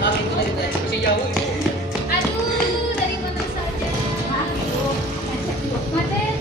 masih jauh ibu. Aduh, dari mana saja? Maaf ibu, macet ibu. Macet.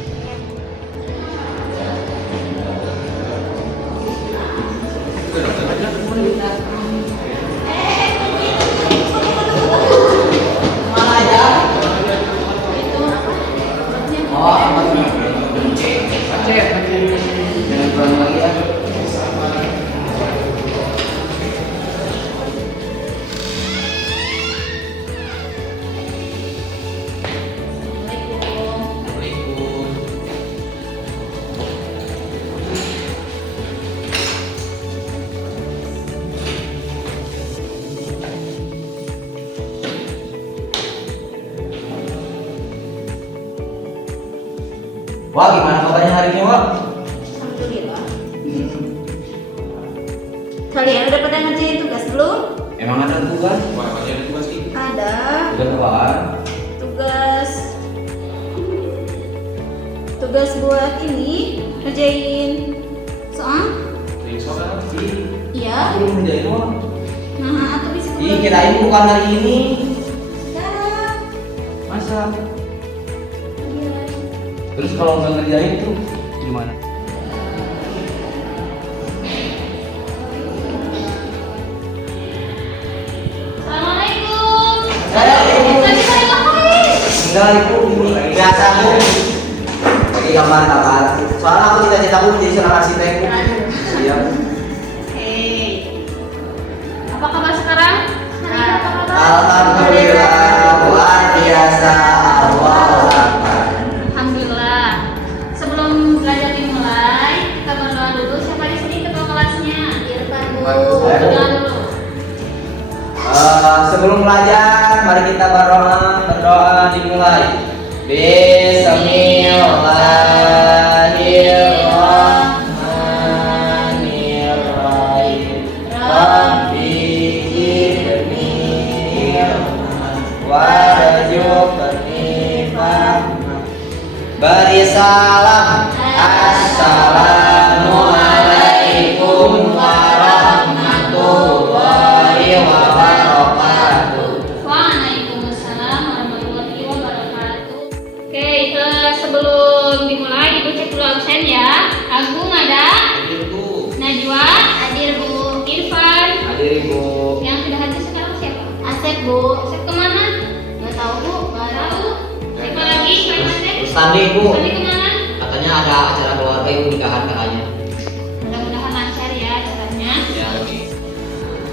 Wah, gimana kabarnya hari ini, Wak? Alhamdulillah. Kalian udah pada ngerjain tugas belum? Emang ada tugas? Wah, masih ada tugas sih. Ada. Tugas apaan? Tugas buat ini ngerjain soal. Dari soal sih. Iya. Belum ngerjain, Wak. Nah, atau bisa Ih, kirain bukan hari ini. Sekarang. Masa? Iya. Terus kalau nggak ngerjain tuh gimana? Assalamualaikum. Assalamualaikum. Tadi saya ngapain? Enggak, itu ini biasa Bu. Lagi gambar. Soalnya aku cita-cita aku menjadi seorang arsitek. Iya. Hei. Apa kabar sekarang? Hari ini apa kabar? Alhamdulillah, luar biasa. Allahu Akbar. Alhamdulillah. Sebelum belajar dimulai, kita berdoa dulu. Siapa di sini ketua kelasnya? Irfan Bu. Baik. Berdoa dulu. Sebelum belajar, mari kita berdoa dimulai. Bismillahirrahmanirrahim. Rabbi zidni ilman warzuqni fahma. Beri salam. Assalamualaikum warahmatullahi wabarakatuh. Waalaikumsalam warahmatullahi wabarakatuh. Oke, sebelum dimulai ibu cek dulu absen ya. Agung ada, Hadir Bu. Najwa, hadir Bu, Irfan. Hadir Ibu. Yang sudah hadir sekarang siapa? Asep Bu. Asep kemana? Nggak tahu Bu. Nggak tahu. Siapa lagi selain Asep? Ustadi Bu. Ustadi kemana? Katanya ada acara keluarga ibu nikahan katanya. Mudah-mudahan lancar ya acaranya. Ya oke.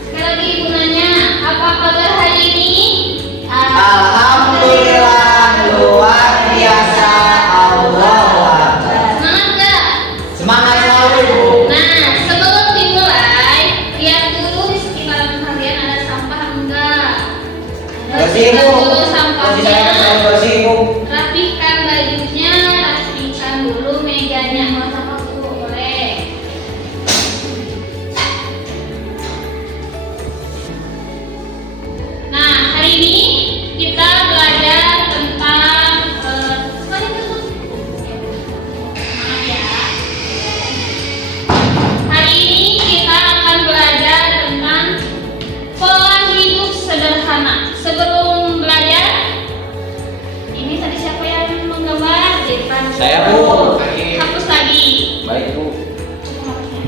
Sekali lagi ibu nanya, apa kabar hari ini? Alhamdulillah luar biasa. Allahu Akbar. Semangat nggak? Semangat selalu Bu. Nah, sebelum dimulai, lihat dulu di sekitaran kalian ada sampah enggak? Bersih Bu. Bersihkan dulu Bersih sampahnya. saya selalu bersih Bu. Rapihkan bajunya, rapikan dulu mejanya. Mau sampah dulu boleh. Nah, hari ini kita belajar tentang semuanya tutup. Maaf ya. Hari ini kita akan belajar tentang pola hidup sederhana. Sebelum belajar, ini tadi siapa yang menggambar? Irfan. Saya, Bu. Hapus lagi. Baik Bu. Coba hapusnya.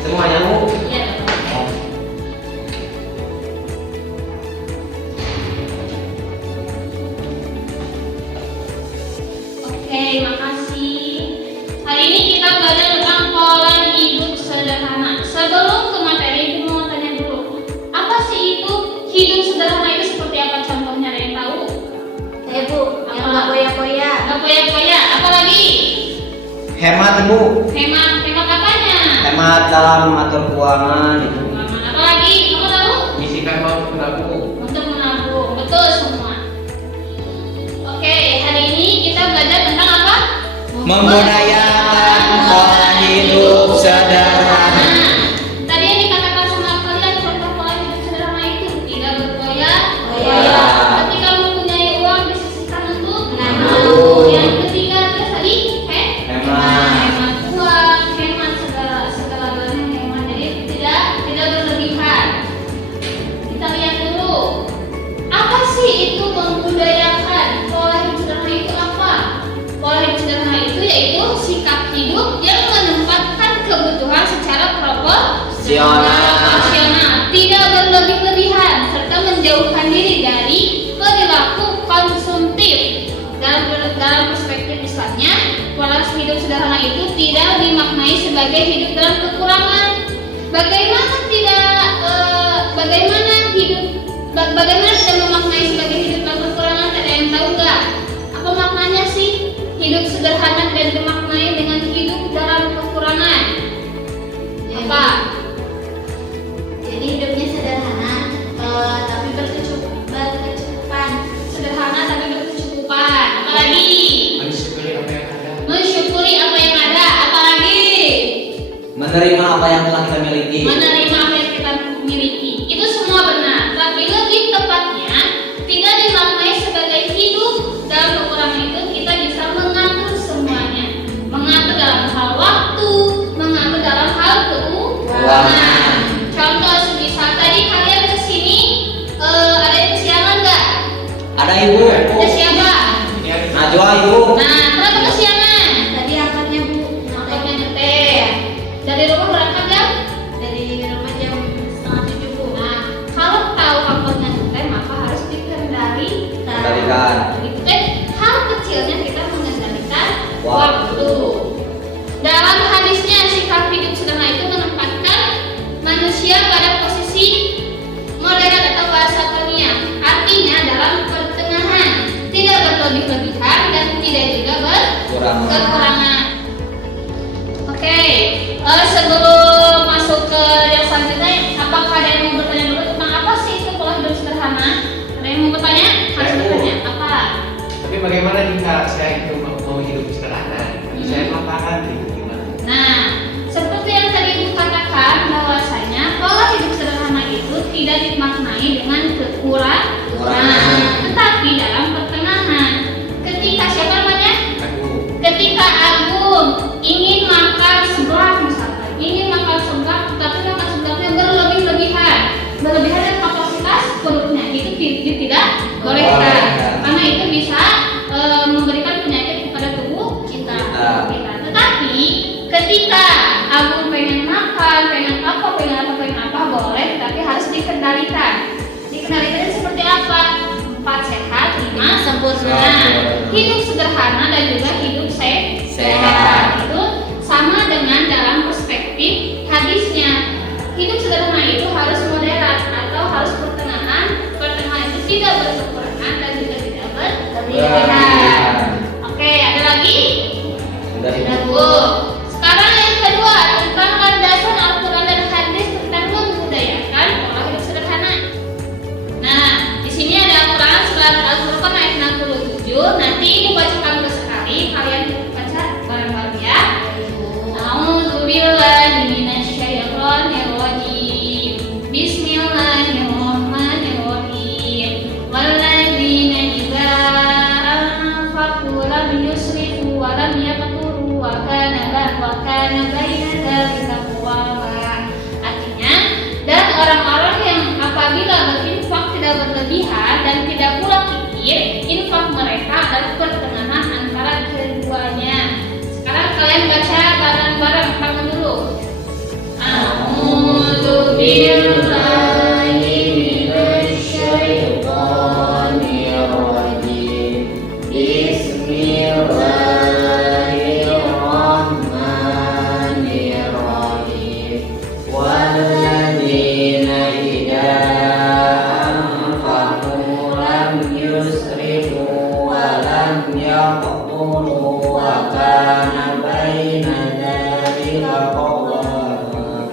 Semuanya Bu. Iya. Oke, makasih. Hari ini kita belajar tentang pola hidup sederhana. Sebelum ke materi, ibu mau tanya dulu. Apa sih itu hidup sederhana itu seperti apa contohnya? Ada yang tahu? Bu, yang nggak koya-koya. Nggak koya-koya. Apa lagi? Hemat Bu. Hemat apanya? Hemat dalam mengatur keuangan itu. Apa lagi? Kamu tahu? Isikan uang ke dapur. Untuk menabung. Betul semua. Oke, hari ini kita belajar tentang apa? Membudayakan pola hidup sederhana. Nah, tadi yang dikatakan sama kalian contoh pola hidup sederhana itu tidak berkoya-koya. Ketika mempunyai uang disisihkan untuk menabung. Yang ketiga terus tadi hemat uang, hemat segala-galanya hemat. Jadi tidak berlebihan. rasional, tidak berlebih-lebihan, serta menjauhkan diri dari perilaku konsumtif. Dalam perspektif Islamnya, pola hidup sederhana itu tidak dimaknai sebagai hidup dalam kekurangan. Bagaimana tidak memaknai sebagai hidup dalam kekurangan? Ada yang tahu nggak? Apa maknanya sih hidup sederhana tidak dimaknai dengan hidup dalam kekurangan? Apa? Jadi hidupnya sederhana, tapi berkecukupan. Sederhana tapi berkecukupan. Apalagi? mensyukuri apa yang ada. Mensyukuri apa yang ada. Apalagi? Menerima apa yang telah kita miliki. Menerima apa yang kita miliki. Itu semua benar. Tapi lebih tepatnya tidak dimaknai sebagai hidup dalam kekurangan itu. Kita bisa mengatur semuanya. Mengatur dalam hal waktu, mengatur dalam hal keuangan. Contoh semisal tadi kalian kesini, ada yang kesiangan nggak? Ada ibu. Ada siapa? Ini ada Najwa ibu. Nah, kenapa kesiangan? Tadi angkatnya Bu, Angkatnya nyetir. Dari rumah berangkat jam? dari rumah jam 6:30 Bu. Nah, kalau tahu angkotnya nyetir maka harus dikendalikan. Kendalikan. Itu kan hal kecilnya kita mengendalikan Waktu. waktu. Dalam hadisnya sikap hidup sederhana itu menempatkan manusia pada posisi moderat atau wasatonia, artinya dalam pertengahan, tidak berlebih-lebihan dan tidak juga kekurangan. Oke, sebelum masuk ke yang selanjutnya, apakah ada yang mau bertanya dulu tentang apa sih itu pola hidup sederhana? Ada yang mau bertanya? Harus Saya mau. bertanya apa? Tapi bagaimana jika saya itu mau hidup sederhana? Saya kelaparan, itu gimana? Nah, seperti yang tadi Ibu katakan bahwasanya pola hidup sederhana itu tidak dimaknai dengan kekurangan, tetapi dalam pertengahan. Ketika siapa namanya? Aku Ketika Agung ingin makan seblak misalkan, ingin makan seblak tetapi makan seblaknya berlebihan dan kapasitas perutnya itu tidak bolehkan, karena itu bisa memberikan penyakit kepada tubuh kita. Tetapi ketika Agung pengen makan, pengen apa boleh, tapi harus dikendalikan. Dikendalikan seperti apa? 4 sehat, 5 sempurna. Hidup sederhana dan juga hidup sehat. Itu sama dengan dalam perspektif hadisnya. Hidup sederhana itu harus moderat atau harus pertengahan. Pertengahan itu tidak berkekurangan dan juga tidak berlebihan. Oke, ada lagi? Sudah ibu. Sudah Bu. Sekarang yang kedua tentang landasan Al-Quran dan hadis tentang membudayakan pola hidup sederhana. Nah, di sini ada Al-Quran surat Al-Furqan ayat 67. Nanti dibacakan sekali, kalian baca bareng-bareng ya. A'udzubillahi minasyaitonir rajim. Bismillahirrahmanirrahim. Walladzina idza anfaqu lam yusrifu wa lam yaqturu wa kana baina dzalika qawama. Artinya, dan orang-orang yang apabila berinfak tidak berlebihan dan tidak pula kikir, infak mereka adalah pertengahan antara keduanya. Sekarang kalian baca bareng-bareng, tangan dulu. A'udzubillahi minasyaitonir rajim. Bismillahirrahmanirrahim. Walladzina idza anfaqu lam yusrifu wa lam yaqturu wa kana baina dzalika qawama.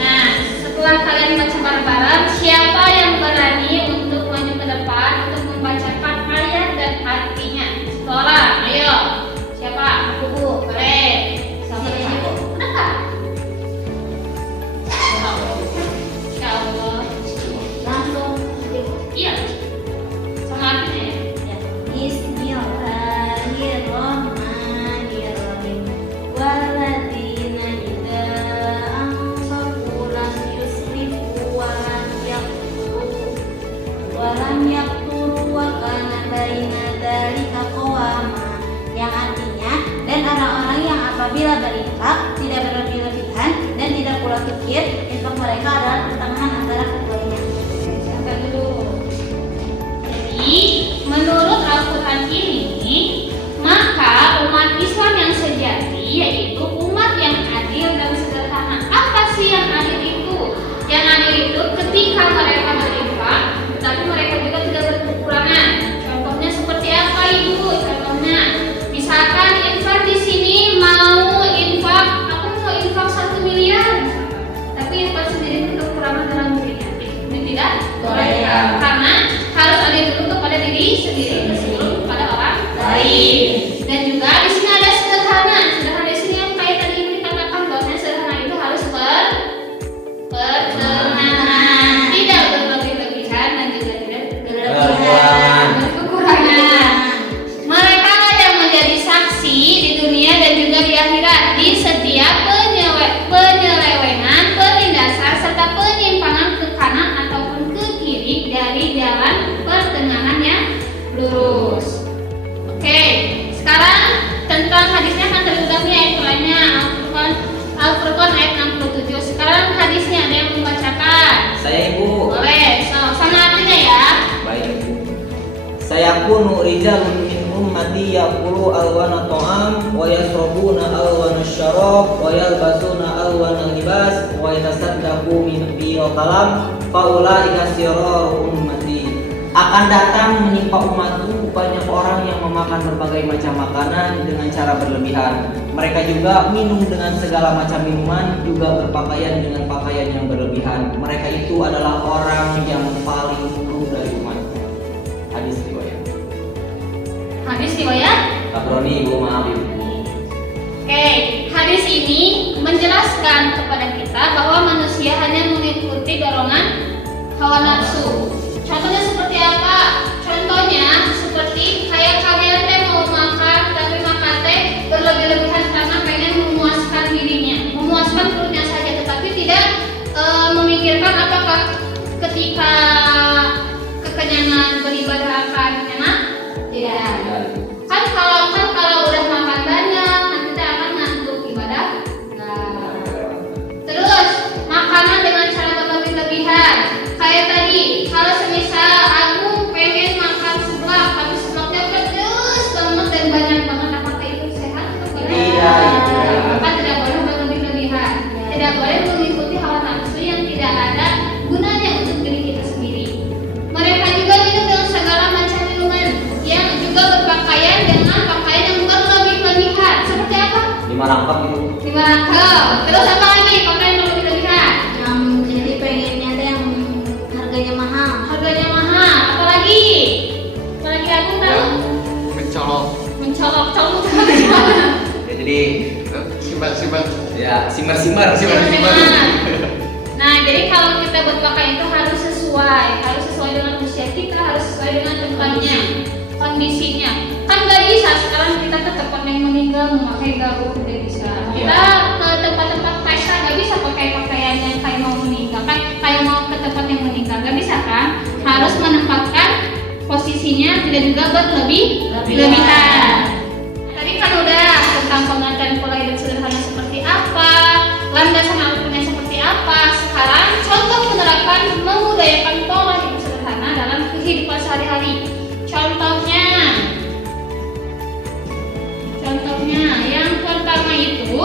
Nah, setelah kalian baca bareng-bareng, siapa yang berani untuk maju ke depan untuk membacakan ayat dan artinya? Seorang, ayo. Siapa? Aku Bu, boleh. Sama Ibu. Kenapa? Insya Allah. Langsung Ibu. Iya. Sama artinya ya. Bismillahirrahmanirrahim. Walladzina idza anfaqu lam yusrifu wa lam prinsip infak mereka adalah pertengahan antara keduanya. Siapa dulu? Jadi, menurut Al-Quran ini, maka umat Islam yang sejati yaitu umat yang adil dan sederhana. Apa sih yang adil itu? Yang adil itu ketika mereka berinfak, tetapi mereka juga tidak berkekurangan. Contohnya seperti apa, Ibu? Contohnya, misalkan infak di sini mau infak, aku mau infak 1 miliar, tapi infak sendiri itu kekurangan dalam dirinya. Ini tidak boleh, karena harus adil dulu kepada diri sendiri sebelum kepada orang lain. Dan juga di sini ada sederhana. Sederhana di sini yang kayak tadi Ibu dikatakan bahwasanya sederhana itu harus pertengahan, tidak berlebih-lebihan dan juga tidak berkekurangan. Mereka yang menjadi saksi di dunia dan juga di akhirat di setiap penyelewengan, penindasan serta penyimpangan ke kanan ataupun ke kiri dari jalan pertengahan yang lurus. Oke, sekarang tentang hadisnya akan terlihat nih ayat lainnya. Al-Furqan ayat 67. Sekarang hadisnya ada yang membacakan. Saya Ibu. Boleh, sama artinya ya. Baik Ibu. Sayakunu rijalun min ummati yaqulu alwana ta'am wa yasrabuna alwana syarab wa yalbasuna alwana libas wa yatasaddaqu min bil kalam faulaika siraru ummati. Akan datang menimpa umatku banyak orang yang memakan berbagai macam makanan dengan cara berlebihan. Mereka juga minum dengan segala macam minuman, juga berpakaian dengan pakaian yang berlebihan. Mereka itu adalah orang yang paling buruk dari umat. Hadis riwayat. Hadis riwayat. Tabrani, Ibu, maaf Ibu. Oke, hadis ini menjelaskan kepada kita bahwa manusia hanya mengikuti dorongan hawa nafsu. Contohnya seperti apa? Contohnya seperti kayak kalian teh mau makan tapi makan teh berlebih-lebihan karena pengen memuaskan dirinya, memuaskan perutnya saja, tetapi tidak memikirkan apakah ketika kekenyangan beribadah akan enak? Tidak. Kan kalau udah makan banyak, nanti kita akan ngantuk ibadah. Nah. Terus makanan dengan cara berlebih-lebihan. Kayak tadi, kalau semisal aku pengen makan seblak, tapi seblaknya pedes banget dan banyak banget, apakah itu sehat? Iya. Maka tidak boleh berlebih-lebihan. Tidak boleh mengikuti hawa nafsu yang tidak ada gunanya untuk diri kita sendiri. Mereka juga minum dengan segala macam minuman, yang juga berpakaian dengan pakaian yang berlebih-lebihan. Seperti apa? 5 rangkap itu. 5 rangkap. Terus apa lagi pakaian berlebih-lebihan? Yang jadi pengennya ada yang harganya mahal. Harganya mahal. Apalagi aku tahu. Mencolok-colok. Ya, jadi Simpan. ya simmer. Nah, jadi kalau kita berpakaian itu harus sesuai dengan usia kita, harus sesuai dengan tempatnya, kondisinya. Kan nggak bisa sekarang kita ke tempat yang meninggal memakai gaun, tidak bisa. Kita ke tempat-tempat pesta nggak bisa pakai pakaian yang kayak mau meninggal, kan kayak mau ke tempat yang meninggal, nggak bisa kan? Harus menempatkan posisinya, tidak juga berlebihan. Tadi kan udah tentang pengertian pola hidup sederhana seperti apa, landasan Al-Quran seperti apa. Sekarang contoh penerapan membudayakan pola hidup sederhana dalam kehidupan sehari-hari. Contohnya yang pertama itu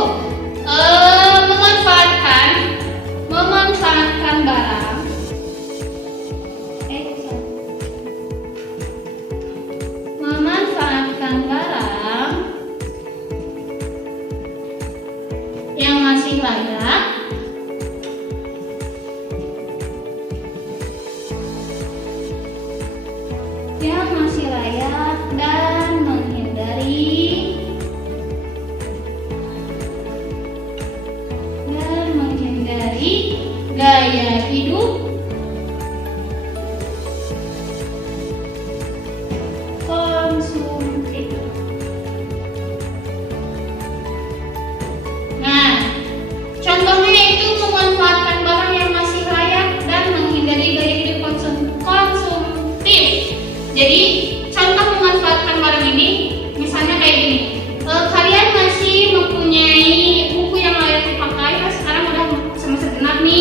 memanfaatkan barang. Memanfaatkan barang yang masih layak dan menghindari gaya hidup konsumtif. Nah, contohnya itu memanfaatkan barang yang masih layak dan menghindari gaya hidup konsumtif. Jadi contoh memanfaatkan barang ini misalnya kayak gini, kalian masih mempunyai buku yang layak dipakai, kan sekarang udah semester genap nih.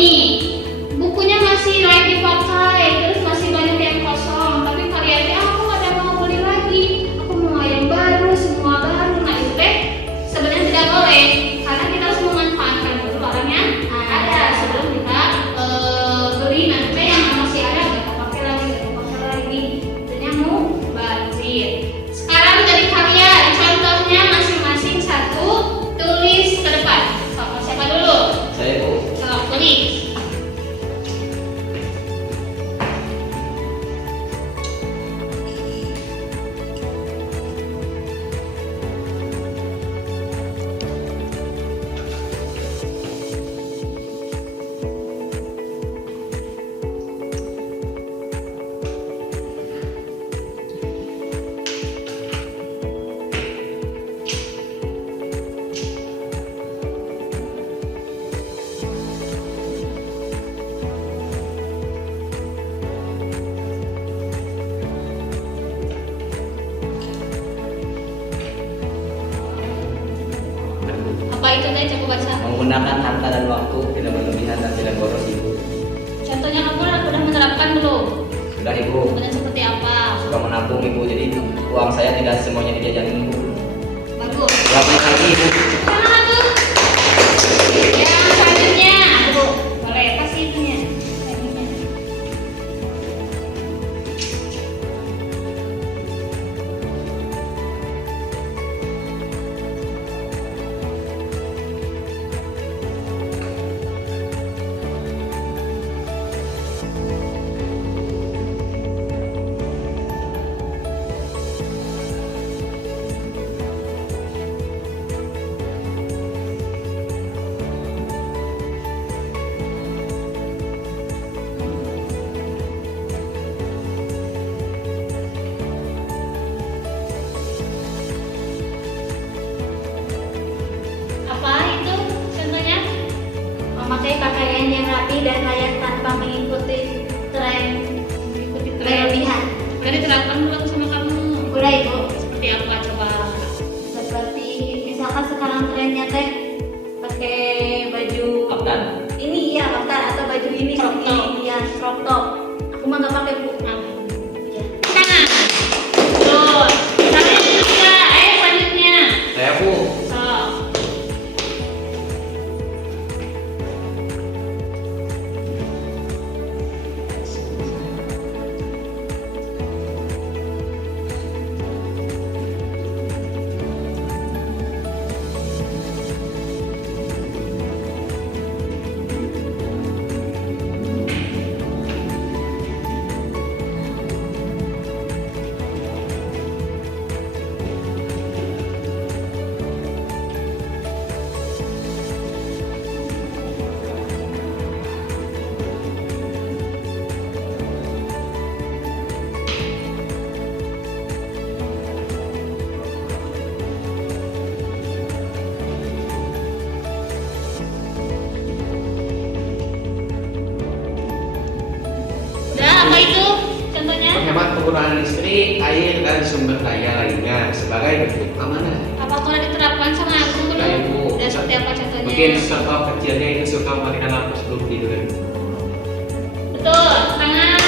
menggunakan harta dan waktu tidak berlebihan dan tidak boros Ibu. Contohnya kamu udah menerapkan belum? Sudah Ibu. Kemudian seperti apa? Suka menabung Ibu, jadi uang saya tidak semuanya dijajanin Ibu. Bagus. Berapa lagi Ibu? Sama tuh. Yang selanjutnya, Bu. Boleh kasih itunya. Selanjutnya. Apa itu contohnya? Memakai pakaian yang rapi dan layak tanpa mengikuti tren Ikuti tren. berlebihan. Udah diterapkan belum sama kamu? Udah Ibu. Seperti apa coba? Seperti misalkan sekarang trennya teh pakai baju Kaftan. ini ya kaftan atau baju ini Crop seperti top. ini ya crop top. Aku mah nggak pakai Bu. Ya. Sana. Terus. Kalian juga. Selanjutnya. Saya Bu. So. Udah, apa itu contohnya? Menghemat penggunaan listrik, air, dan sumber daya lainnya sebagai bentuk keamanan. Apa udah diterapkan sama aku belum? Udah, Ibu. Udah seperti apa contohnya? Mungkin contoh kecilnya itu suka mematikan lampu sebelum tidur. Betul, tangan.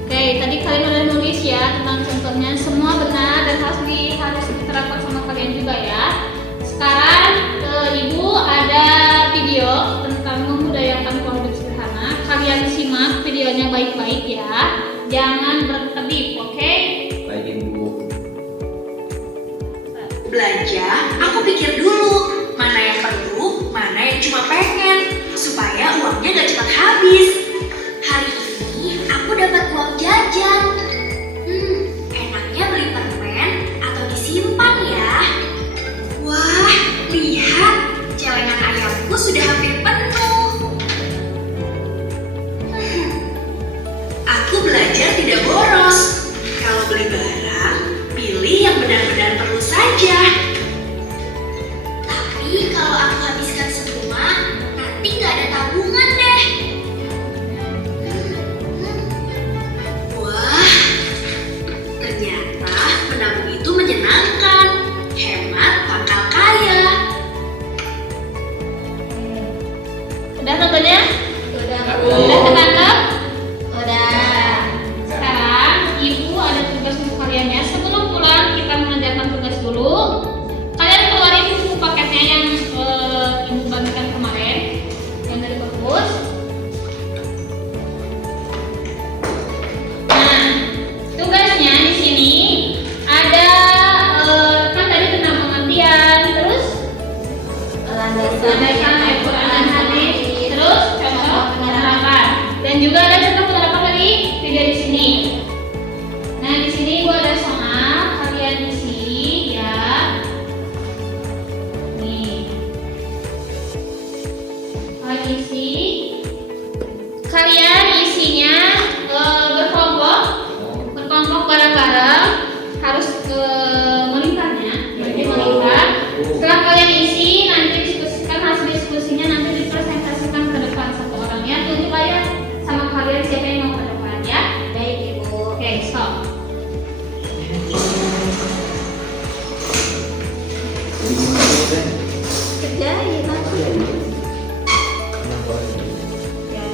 Oke, tadi kalian udah nulis ya tentang contohnya. Semua benar dan harus diterapkan sama kalian juga ya. Sekarang Ibu ada video tentang membudayakan pola hidup sederhana. Kalian simak videonya baik-baik ya. Jangan berkedip, oke? Baik Ibu. Belanja, aku pikir dulu mana yang perlu, mana yang cuma pengen, supaya uangnya gak cepat habis. Hari ini aku dapat uang jajan. Enaknya beli permen atau disimpan ya. Wah, lihat, celengan ayamku sudah hampir penuh. Aku belajar tidak boros. Kalau beli barang, pilih yang benar-benar perlu saja. Tapi kalau aku habiskan semua, nanti nggak ada tabungan deh. Wah, ternyata menabung itu menyenangkan. Hemat bakal kaya. Udah contohnya? Udah Bu. Udah ketangkep? Udah. Sekarang Ibu ada tugas untuk kalian ya. Sebelum pulang kita mengerjakan tugas dulu. Kalian keluarin buku paketnya yang Ibu bagikan kemarin, yang dari perpus. Nah, tugasnya di sini ada kan tadi tentang pengertian, terus landasan Al-Quran dan hadis, terus contoh penerapan, dan juga ada contoh penerapan dari video di sini. Nah, di sini gua ada soal, kalian isi ya. Nih, kalian isi. Kalian isinya berkelompok bareng-bareng, harus melimpahnya, jadi melimpah. Setelah kalian isi, nanti diskusikan hasil diskusinya, nanti dipresentasikan ke depan satu orangnya. Tunjuk aja sama kalian siapa yang mau ke depan ya. Baik Ibu. Oke, stop. Iya, iya. Yang boleh. Ya.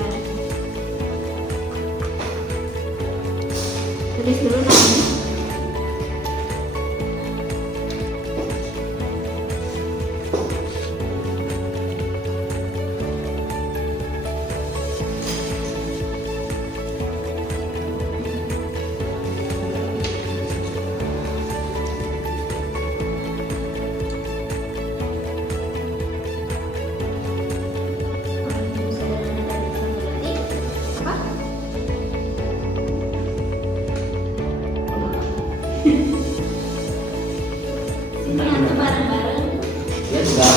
Tulis dulu namanya. Apa? Sini hantu bareng-bareng. Ya sudah.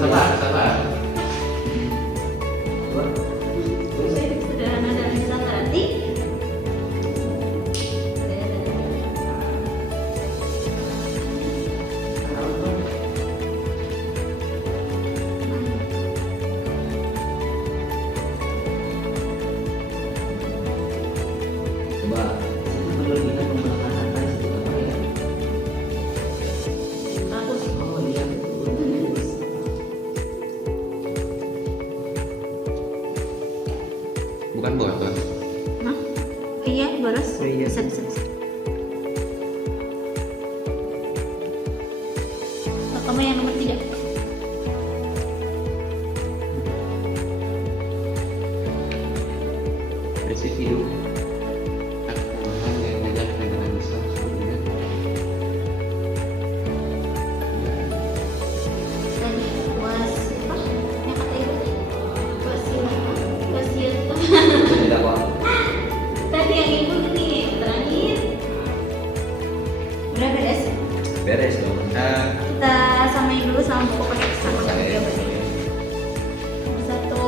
Sabar. Sederhana dan bisa ngerti. Coba berlebihan menggunakan harta disebut apa ya? Aku sih. Oh iya. Bukan boros. Hah? Iya, boros. Iya. Bisa. Kamu yang nomor 3. Prinsip hidup. Kemudian yang diajarkan dalam Islam sebelumnya. Tadi was apa? Yang kata ibu wasiat. Tidak kok. Tadi yang ibu nih terakhir. Udah beres. Beres dong. Kita samain dulu sama buku pakai sama Oke. jawabannya. Satu.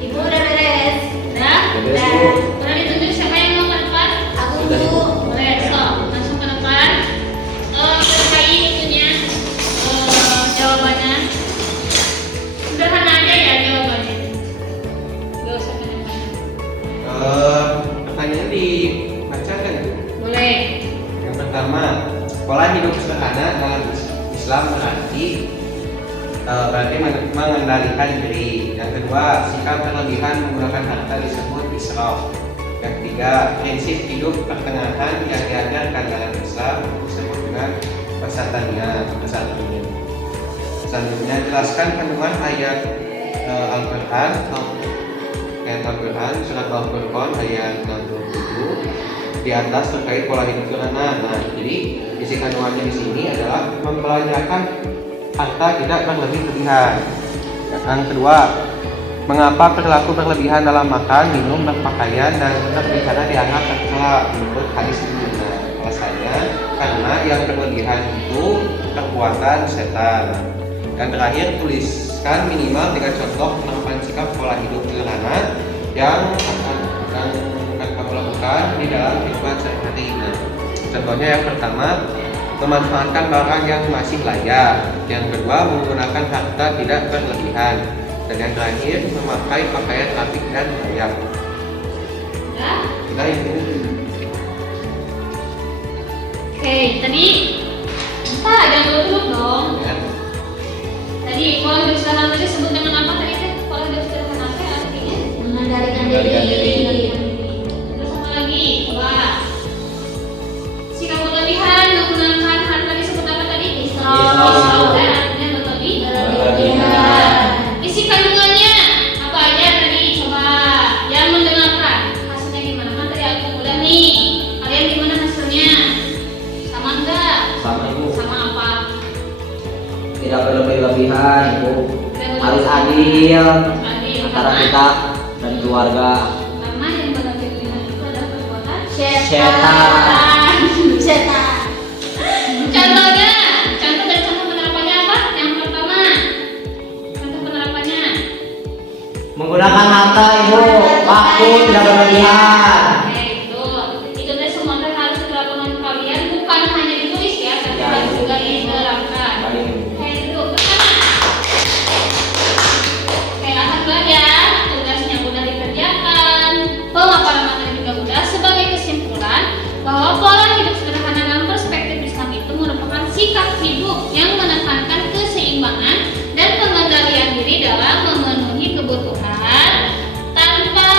Ibu udah beres. Udah? Beres, Udah. Bu. Udah ditunjuk siapa yang mau ke depan? Aku Sudah, dulu. Ibu. Boleh, so, langsung ke depan. Terkait itunya, jawabannya. Sederhana aja ya jawabannya. Gak usah banyak-banyak. Pertanyaan dibacakan. Boleh. Yang pertama, pola hidup sederhana dalam Islam berarti mengendalikan diri. Yang kedua, sikap berlebihan menggunakan harta disebut israf. Yang ketiga, prinsip hidup pertengahan yang diajarkan dalam Islam disebut dengan wasatiyah. Selanjutnya, jelaskan kandungan ayat Al-Quran. Ayat Al-Quran surat Al-Furqan ayat 67 di atas terkait pola hidup sederhana. Nah, jadi isi kandungannya di sini adalah mempelajarkan harta tidak berlebih-lebihan. Yang kedua, mengapa perilaku berlebihan dalam makan, minum, berpakaian, dan berbicara dianggap tercela menurut hadis ini? Nah, alasannya karena yang berlebihan itu perbuatan setan. Dan terakhir, tuliskan minimal 3 contoh penerapan sikap pola hidup sederhana yang akan kamu lakukan di dalam kehidupan sehari-hari. Nah, contohnya yang pertama, memanfaatkan barang yang masih layak. Yang kedua, menggunakan harta tidak berlebihan. Dan yang terakhir, memakai pakaian rapi dan layak. Udah? Kita ini Oke, tadi kita ada dulu dong. ya. Tadi pola hidup sederhana tadi sebut dengan apa tadi teh? Pola hidup sederhana teh artinya Mengendalikan Mengendalikan diri. terus apa lagi? Coba. Sikap berlebihan menggunakan harta disebut apa tadi? Israf. Israf teh artinya berlebih. Berlebihan. Isi kandungannya apa aja tadi? Coba yang mendengarkan hasilnya gimana? Kan tadi aku udah nih. Kalian gimana hasilnya? Sama enggak? Sama Ibu. Sama apa? Tidak berlebih-lebihan, Ibu. Tidak Harus berlebih-lebihan. adil Adil. antara Karena- kita dan keluarga. Karena yang berlebihan itu adalah perbuatan. Setan. Setan. Contohnya, contoh dan contoh penerapannya apa? Yang pertama, contoh penerapannya. Menggunakan harta, Ibu. Waktu tidak berlebihan. Oke, itu teh semua teh harus diterapkan kalian, bukan hanya ditulis ya, tapi Ya, harus Ibu. juga diterapkan. Baik, Ibu. Oke, duduk bersama. Oke, alhamdulillah ya, tugasnya udah dikerjakan, pemaparan materi juga udah. Sebagai kesimpulan, bahwa pola hidup sederhana dalam perspektif Islam itu merupakan sikap hidup yang menekankan keseimbangan dan pengendalian diri dalam memenuhi kebutuhan tanpa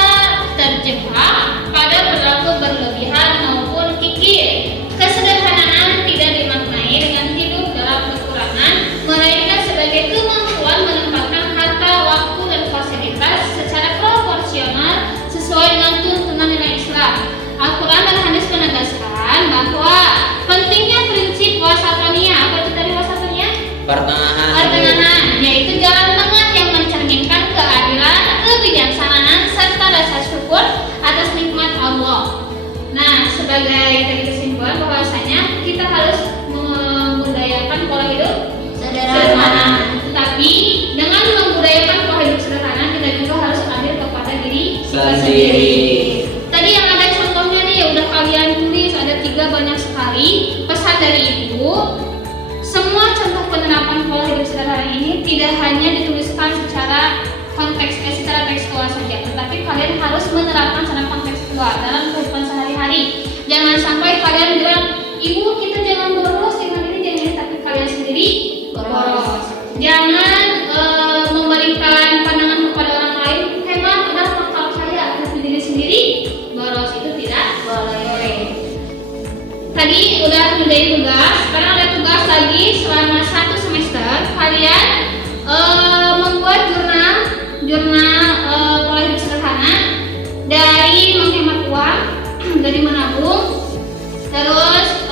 terjebak pada perilaku berlebihan maupun kikir. Kesederhanaan tidak dimaknai dengan hidup dalam kekurangan, melainkan sebagai kemampuan menempatkan harta, waktu, dan fasilitas secara proporsional sesuai dengan tuntunan nilai Islam. Al-Quran dan hadis menegaskan bahwa pentingnya prinsip wasatonia. Apa itu tadi wasatonia? Pertengahan, yaitu jalan tengah yang mencerminkan keadilan, kebijaksanaan, serta rasa syukur atas nikmat Allah. Nah, sebagai tadi kesimpulan bahwasanya kita harus membudayakan pola hidup sederhana. Tetapi dengan membudayakan pola hidup sederhana, kita juga harus adil kepada diri kita sendiri. Tadi yang ada contohnya nih, ya udah kalian tulis, ada 3 banyak sekali. Pesan dari Ibu, semua contoh penerapan pola hidup sederhana ini tidak hanya dituliskan secara tekstual saja, tetapi kalian harus menerapkan secara kontekstual dalam kehidupan sehari-hari. Jangan sampai kalian bilang, Ibu kita jangan boros dengan ini, jangan ini, tapi kalian sendiri boros. Jangan memberikan pandangan kepada orang lain, hemat adalah kalau saya, tapi diri sendiri boros, itu tidak boleh. Tadi udah menjadi tugas, sekarang ada tugas lagi selama 1 semester. Kalian membuat jurnal pola hidup sederhana, dari menghemat uang, dari menabung, terus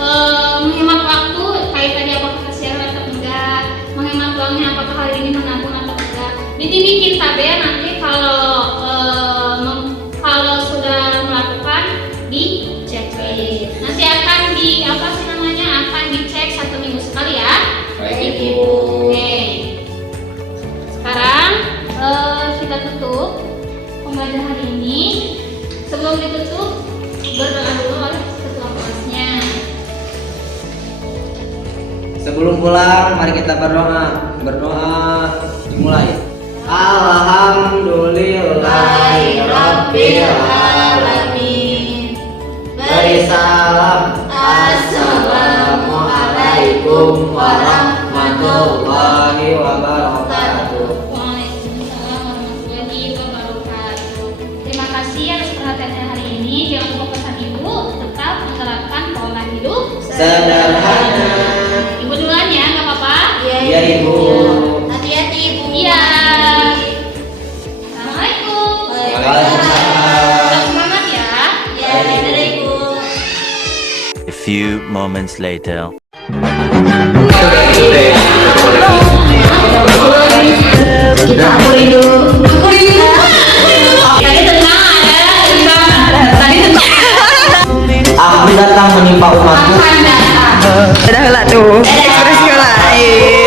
menghemat waktu, kayak tadi apakah kesiaran atau enggak, menghemat uangnya apakah hari ini menabung atau enggak. Dibikin tabel, nanti kalau sudah melakukan dicek. Nanti akan akan dicek 1 minggu sekali ya. Baik, Ibu. Oke. Sekarang kita tutup pembelajaran hari ini. Sebelum ditutup, berdoa dulu oleh ketua kelasnya. Sebelum pulang, mari kita berdoa. Dimulai. Alhamdulillahirabbil alamin. Beri salam. Assalamualaikum warahmatullahi wabarakatuh. Waalaikumsalam warahmatullahi wabarakatuh. Terima kasih atas perhatiannya hari ini. Jangan lupa pesan Ibu tetap menerapkan pola hidup Sederhana. Ibu duluan ya, nggak apa-apa? Iya, Ibu. Hati-hati Ibu. Iya. Assalamualaikum. Waalaikumsalam. Tetap semangat ya. Ya, dadah Ibu. A few moments later. Akan datang menimpa umatku. Dadah lah tuh. Ekspresi lain.